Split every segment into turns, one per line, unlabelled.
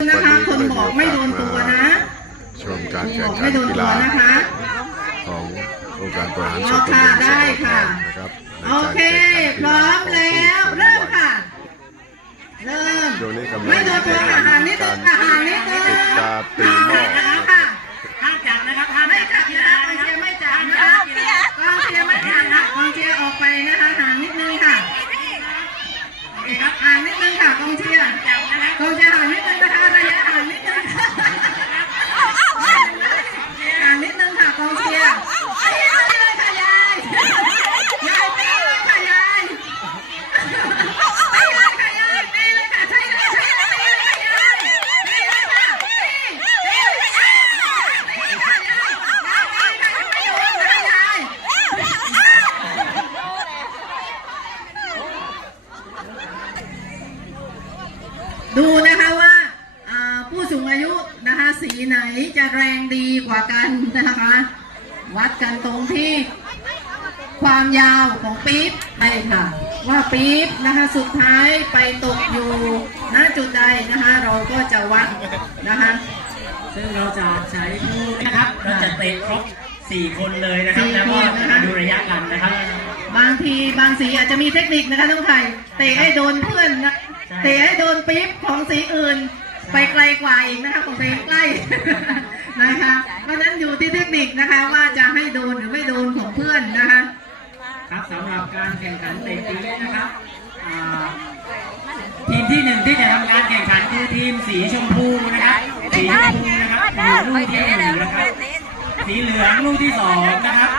นะคะคนบอกไม่โดนตัวนะ
ชมการ
คน
แข่
บ
ง
อก
ขั
ไม่
น
โดน
กี
ตัว
ฬา
นะคะ
ขององค์การบริหารส่วน
อ๋อ
ตำบ
ค่ะ
ล
ได้
สะดาวท
ค่ะ
องนะครับใน
โอ
การ
เค
แข่งขัน
พ
กี
ร้อ
ฬามของ
แล้ว
ผู้สูงวัย
เริ่มค่ะเริ่ม
ช่วงนี้กำลัง
ไม่โดนตัวค่ะห่างนิดนึงค่ะห่างนิดนึง
ติดตาตีหม้อ
ห่าง
นะ
นะ
ครั
ค่ะ
บ
ห้ามจับนะครับห้าม
ไม่จับ
กี
นะ
ฬา
คะกอง
นะค
เชี
รั
ย
บ
ร์ไม่จับนะคะกองเชียร์ไม่จับนะกองเชียร์ออกไปนะคะห่างนิดนึงค่ะห่างนิดนึงค่ะกองเชียร์กองเชียร์ห่างนิดนึงนะคะระยะห่างนิดนึงห่างนิดนึงค่ะกองเชียร์ไปเลยค่ะยายยายไปเลยค่ะยายไปเลยค่ะยายไปเลยค่ะใช่เลยใช่เลยไปเลยค่ะยายไปเลยค่ะไปเลยค่ะไปเลยค่ะยายยายไปค่ะไม่โดนนะยาย ดูนะคะว่าอ่าผู้สูงอายุนะคะสีไหนจะแรงดี กว่ากันนะคะ วัดกันตรงที่ความยาวของปี๊บไปค่ะ ว่าปี๊บนะคะสุดท้ายไปตกอยู่ณจุดใดนะคะ เราก็จะวัดนะคะ
ซึ่งเราจะใช้ผู้นะครับเราจะเตะครบ4คนเลยนะครับ
สี่
แล้วก็
คนนะคะ
มาดูระยะกันนะครับ
บางทีบางสีอาจจะมีเทคนิคนะคะน้องไข่เตะให้โดนเพื่อนนะ
ใช่
เตะให้โดนปี๊บของสีอื่น ไปไกลกว่าอีกนะคะของตัวเองใกล้ นะคะ เพราะนั้นอยู่ที่เทคนิคนะคะว่าจะให้โดนหรือไม่โดนของเพื่อนนะคะ
ครับสำหรับการแข่งขันเตะปี๊บนะครับทีมที่หนึ่งที่จะทำการแข่งขันคือทีมสีชมพูนะครับสีชมพูนะครับอยู่ลูกที่หนึ่งนะครับ สีเหลืองลูกที่สองนะครับ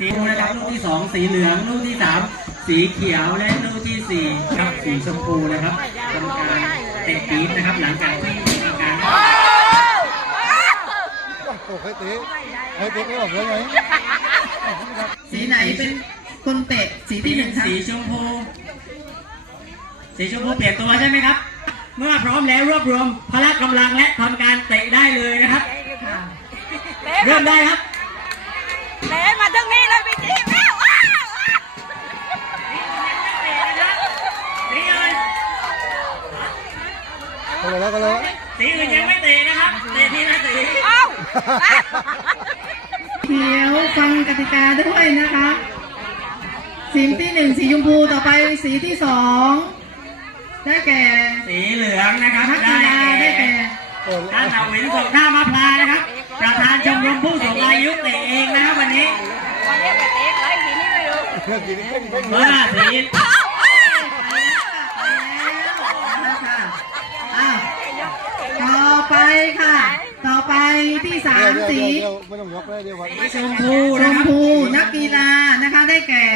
สีชมพูนะครับลูกที่สองสีเหลืองลูกที่สามสีเขียวและลูกที่สี่ครับสีชมพูนะครับทำการเตะปี๊บนะครับหลังจากที่ทำการ
โอ้ยเตะเฮ้ยเตะไม่ออกเลยไหม
สีไหนเป็นคนเตะสีที่หนึ่งคะ
สีชมพู สีชมพูเปลี่ยนตัวใช่ไหมครับ เมื่อพร้อมแล้วรวบรวมพละกำลังและทำการเตะได้เลยนะครับ
ค่ะ
เริ่มได้ครับ
เละมาตรงนี้เลยพี่จิ๊บแล้วว้าว
สีอะไร
ก็เลยแล้วก็เลย
เอ้า
เขียวฟังกติกาด้วยนะคะ สีที่หนึ่งสีชมพูต่อไปสีที่สองได้แก่
สีเหลืองนะครับ
นักกี
ได้
ฬาได้
แก่
แก่
โอ้ย
ท่านอาวินส่งหน้ามาพลานะครับ ประธานชมรมผู้สูงอายุเตะเองนะครับวันนี้
วันนี้ไปเตะไรทีนี้ไม่รู้
เพื่อนกินเพ่งเพ่ง
เมื่อสี
ต่อไปค่ะต่อไปที่ สาม
เดี๋ยว
สี
เดี๋ยวไม่ต้องยกเลยเดี๋ยววัน
สีชมพู
ช
นะ
ม
ครับ
พูนักกีฬานะคะได้แก่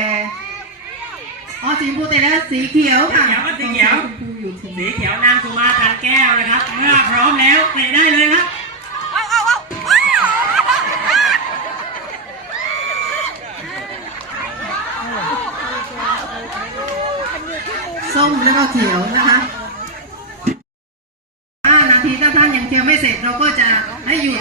อ๋อสีชมพูแต่แล้วสีเขียวค่ะ
เขียวก็สีเขียว
ชมพูอยู่ที
สีเขียวนางสุมาตันแก้วนะครับ เมื่อพร้อมแล้วเตะได้เลยครับ
เอาเอาเอาเอา
ส้มแล้วก็เขียวนะคะห้านาทีถ้าท่านยังเชียร์ไม่เสร็จเราก็จะให้หยุด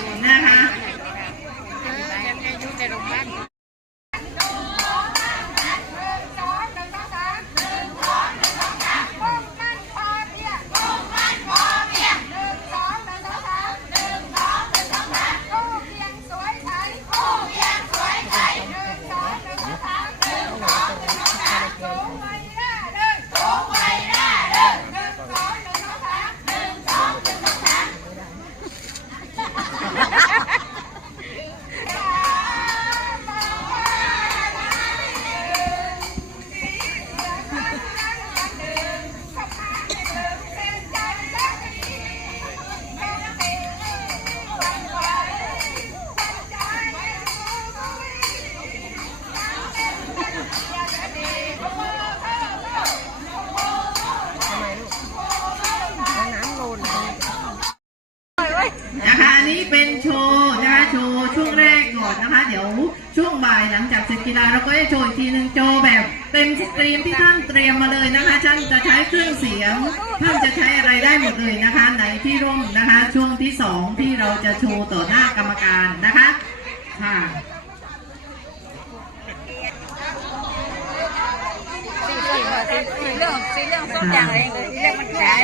นะคะอันนี้เป็นโชว์นะคะโชว์ช่วงแรกก่อนนะคะ เดี๋ยวช่วงบ่ายหลังจากเสร็จกีฬาเราก็จะโชว์อีกทีหนึ่งโชว์แบบเต็มสตรีมที่ท่านเตรียมมาเลยนะคะท่านจะใช้เครื่องเสียงท่านจะใช้อะไรได้หมดเลยนะคะในที่ร่มนะคะ ช่วงที่สองที่เราจะโชว์ต่อหน้ากรรมการนะคะค่ะ
สีเรื่องสีเรื่องส้มอย่างไรเลยสีเรื่องมันแข็ง